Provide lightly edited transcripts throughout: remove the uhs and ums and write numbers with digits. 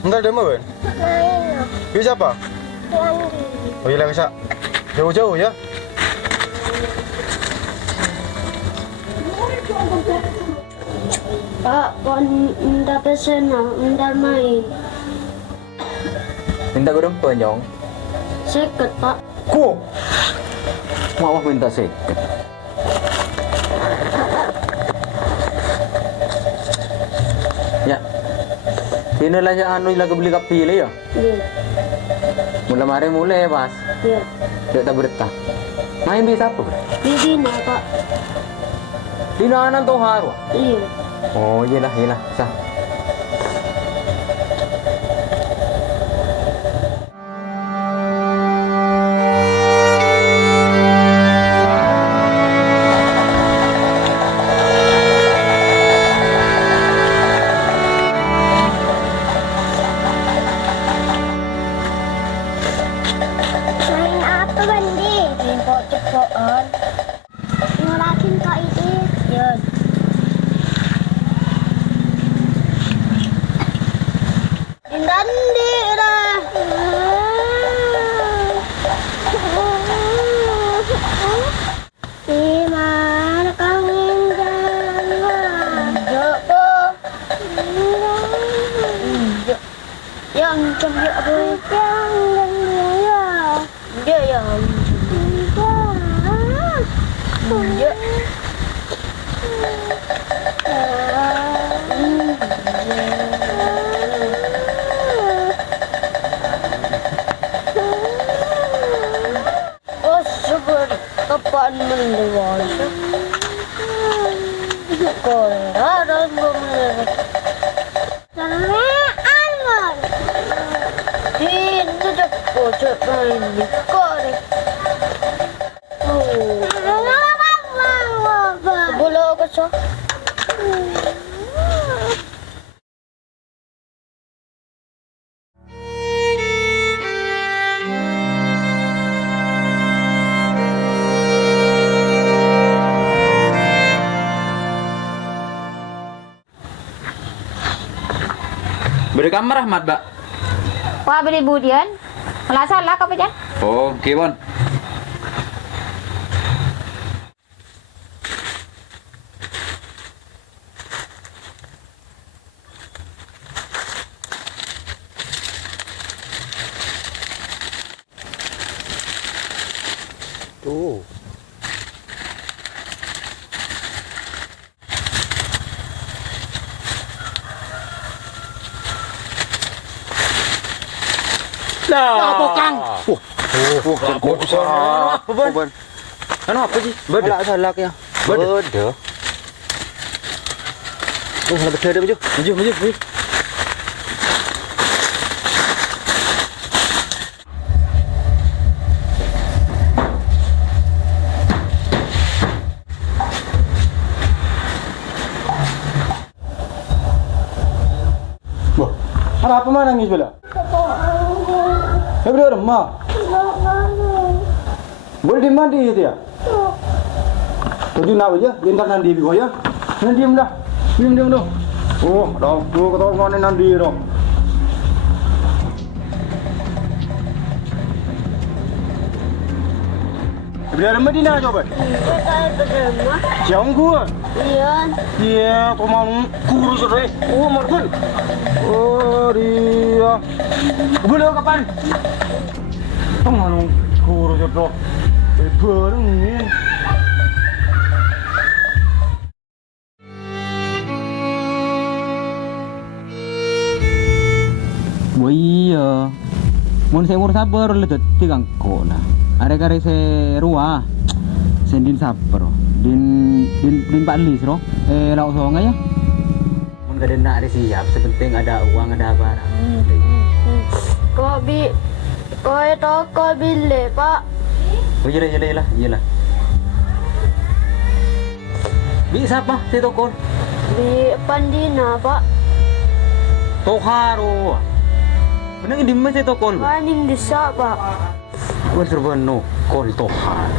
Entar demo kan? Main. Bisa apa? Andi. Oh iya bisa. Jauh-jauh ya. Pak, kon minta pesen minta main. Minta gue dong nyong. Seket, Pak. Ku. Mau minta seket. Ya. Sini lah ya anu lagi beli kapil ya. Iya. Mulai pas. Iya. Tidak bertah. Main bisa apa? Di sini, Pak. Di nanan tuh haru. Iya. Oh iyalah sah. Main apa, Bandi? Main pocok-pocokan. Ngelakin Kak itu. Iya. Dandi dah. Di mana kau indah? Joko. Yang cemberut apa? Yang ya. Oh, seperti kapan mendewasa? Korea dan bener. Samaan. Ini dah pojok main di korek. Oh. Bola kaca. Beri kamar Ahmad, Mbak. Wah, beri budian. Malah salah kau pejan. Oke, Bon. Tuh. Nah, apa Kang? Kok bisa apa, Ban? Apa sih? Beda. Salaknya. Beda. Oh, ada beda maju. Maju. Wah, ada apa mana nangis bela? Beli rumah. Boleh di mandi itu ya? Tujuh nak aja, lintar nanti bigo ya. Nanti diam dah. Diam dah. Oh, dah tu kata mana nanti dah. Beli rumah di mana coba? Kita berumah. Siang gua. Iya. Iya, kau mau kurus re. Oh, markun. Oh, dia. Boleh kapan? Kau mau kurus itu. Bareng ni. Wah iya. Mun saya umur sabar le tigang ko na. Are-are se ruah. Sendin sabar. Din palis ro. Lauk songa ya. Mun kada nak ada siap, sepenting ada uang, ada barang. Kau toko bile, Pak. Oh iyalah. Bisa apa si tokon? Di Pandina, Pak. Toharo. Benang di mana si tokon? Maning desa, Pak. Wes berbano kol tohar.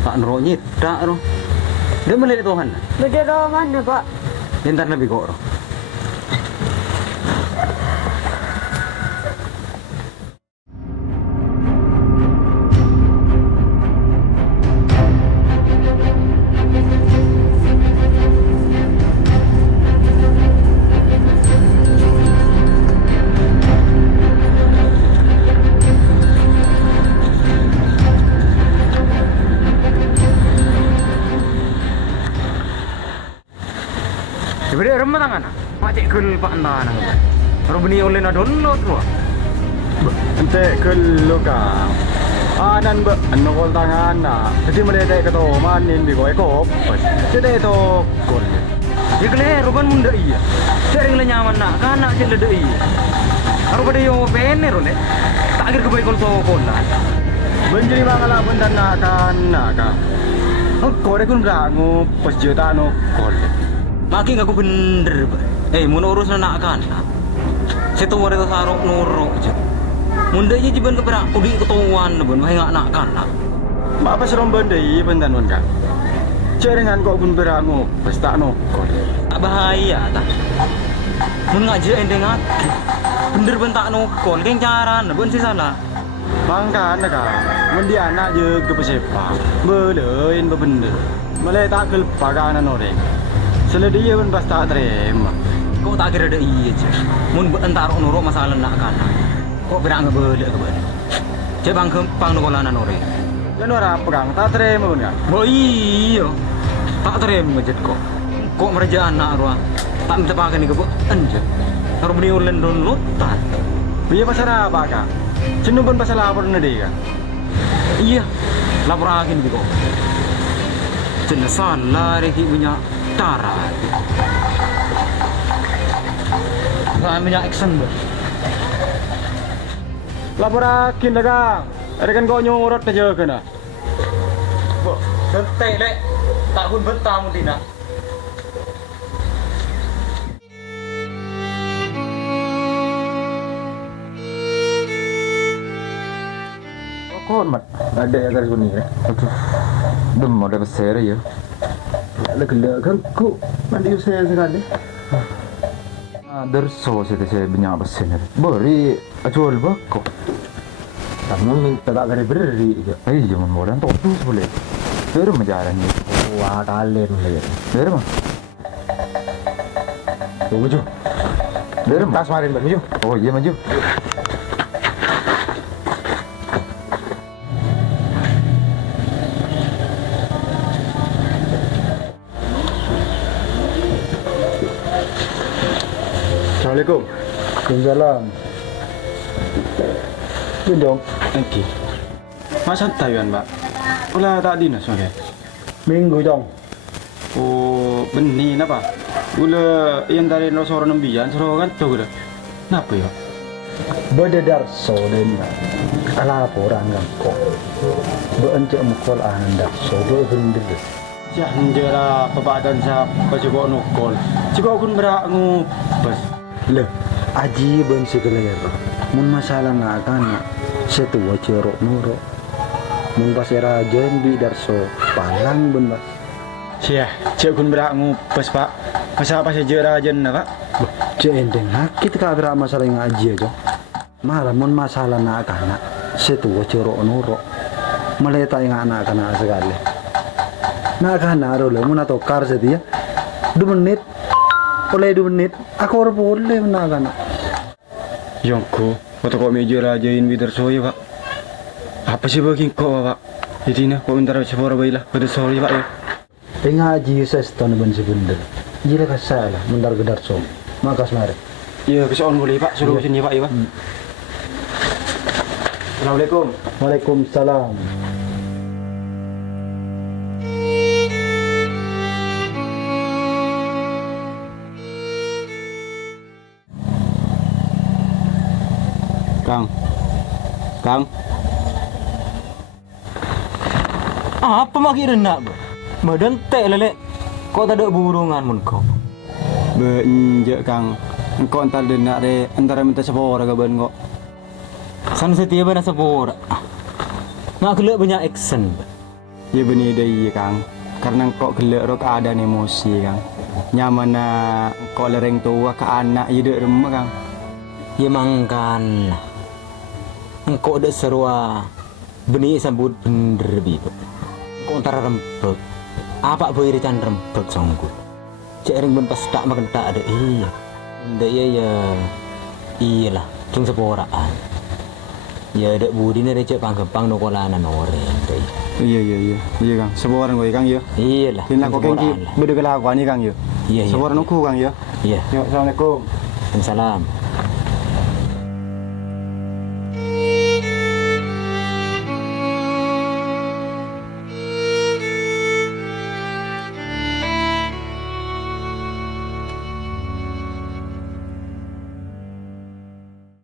Tak neronyit, tak no. Dia melihat Tuhan. Beda mana, Pak? Entar nabi kok. kul pak nana. Ro beni oleh na download ro. Ente kello kang. Anan ba nongol tangan na. Jadi meledek ke to manin bi ko ekop. Jadi to kol. Ya kele ro ban munda iya. Sering le nyaman nak kana je le dei. Ro bade yo pene ro ne. Tak kira kebaik kol to kola. Benjiri mangala bendan naka. Oh, kore kun berangu pas juta no kol. Maki ngaku bener. Mun urus nak kan. Situ wari to sarok nurok je. Munda je jiban kepera udi ketuan ben wae nak kan. Ma apa serom bendai bendan mon kan. Cerengan kok kun berangu pas tak no kol. Tak bahaya tak. Mun ngaji endeng aki. Bener ben tak nokol keng caran ben si salah. Mangkan ka. Mun dia anak je ke pesepa. Belein bebener. Male tak kel paganan orang. Sele dia pun pas tak terima. Kok tak kira ada iya je. Mun entar nuruk masalah nak kan. Kok berang ngebelek ke ben. Je bang kempang nokolanan orang. Lan ora pegang tak terima pun kan. Oh iya. Tak terima je kok. Kok mereja anak ro. Tak minta pakai ni ke ben je. Taruh beni ulen download tak. Biya pasal apa kak? Cinu pun pasal lapor nade kan? Iya. Lapor akin gitu. Cina salah reki punya cara. Saya punya action ber. Lapor akin dah kang. Ada kan kau nyurut aja kena. Sentek lek. Tahun bertamu dina. Kon mat. Ada ya garis kuning. Aduh. Dem ada besar ya. Ada gila kan ku mandi saya sekali. Derso saya banyak besar. Beri acual bako. Kamu minta tak gari beri. Ay, jangan orang topus boleh. Terus menjalan ni. Wah, kalian boleh. Terus mah. Maju. Terus tas marin maju. Oh iya maju. Assalamualaikum. Waalaikumsalam. Bindong. Okey. Masa Taiwan, Pak? Ulah tak dinas okey. Minggu dong. Oh, benih napa? Ula yang dari nosoro nembian soro kan tuh dah. Napa ya? Bededar soden ala orang kok bencak mukol anda sodo bendir Siah njera pepadan sa pajiko nukol. Ciko kun berangu bas. le aji ben segeler mun masalah na kana setua cero nuro mun pasera jen bi darso palang ben bas Siah, cik kun berangu bas Pak. Masa pas jera jen na Pak. ce endeng kita ka bera masalah yang aji aja malah mun masalah na kana setua cero nuro maleta yang anak kana sekali na kana ro le mun atau kar sedia 2 menit oleh 2 menit aku harus boleh menakan Yongko, foto kok meja rajain bidar soya Pak. Apa sih bagi kok Pak? Jadi nah, kok bentar sepora baiklah bidar soya Pak ya. ngaji sestan ben sebener jila kasalah mendar gedar so makas mari Ya, kesoal boleh Pak, suruh sini Pak ya Pak. Assalamualaikum. Waalaikumsalam. Kang. Apa makin nak? Badan tek lelek. Kok tak ada burungan mun kau? Benjek Kang. Engkau entar denak re antara minta sepora ke ben kok. San setia bana sepora. Nak kelak banyak action. Ya benih deh Kang. Karena engkau kelak rok ada emosi Kang. Nyaman na engkau lereng tua ke anak hidup rumah Kang. Ya mangkan. Engkau ada serua benih sambut bener bibu. Engkau antara rempek. Apa boleh recan rempek sanggup. Cek ring ben pas tak makan tak ada iya. Ndak iya ya. Iyalah, cung seporaan. Ya dek budi ni recek pang nokolanan orang. Iya iya iya. Iya Kang. Sebuaran gue Kang ya. Iya lah. Tin aku kengki beda kelakuan nih Kang ya. Iya iya. Sebuaran aku Kang ya. Iya. Yo, Assalamualaikum. Waalaikumsalam.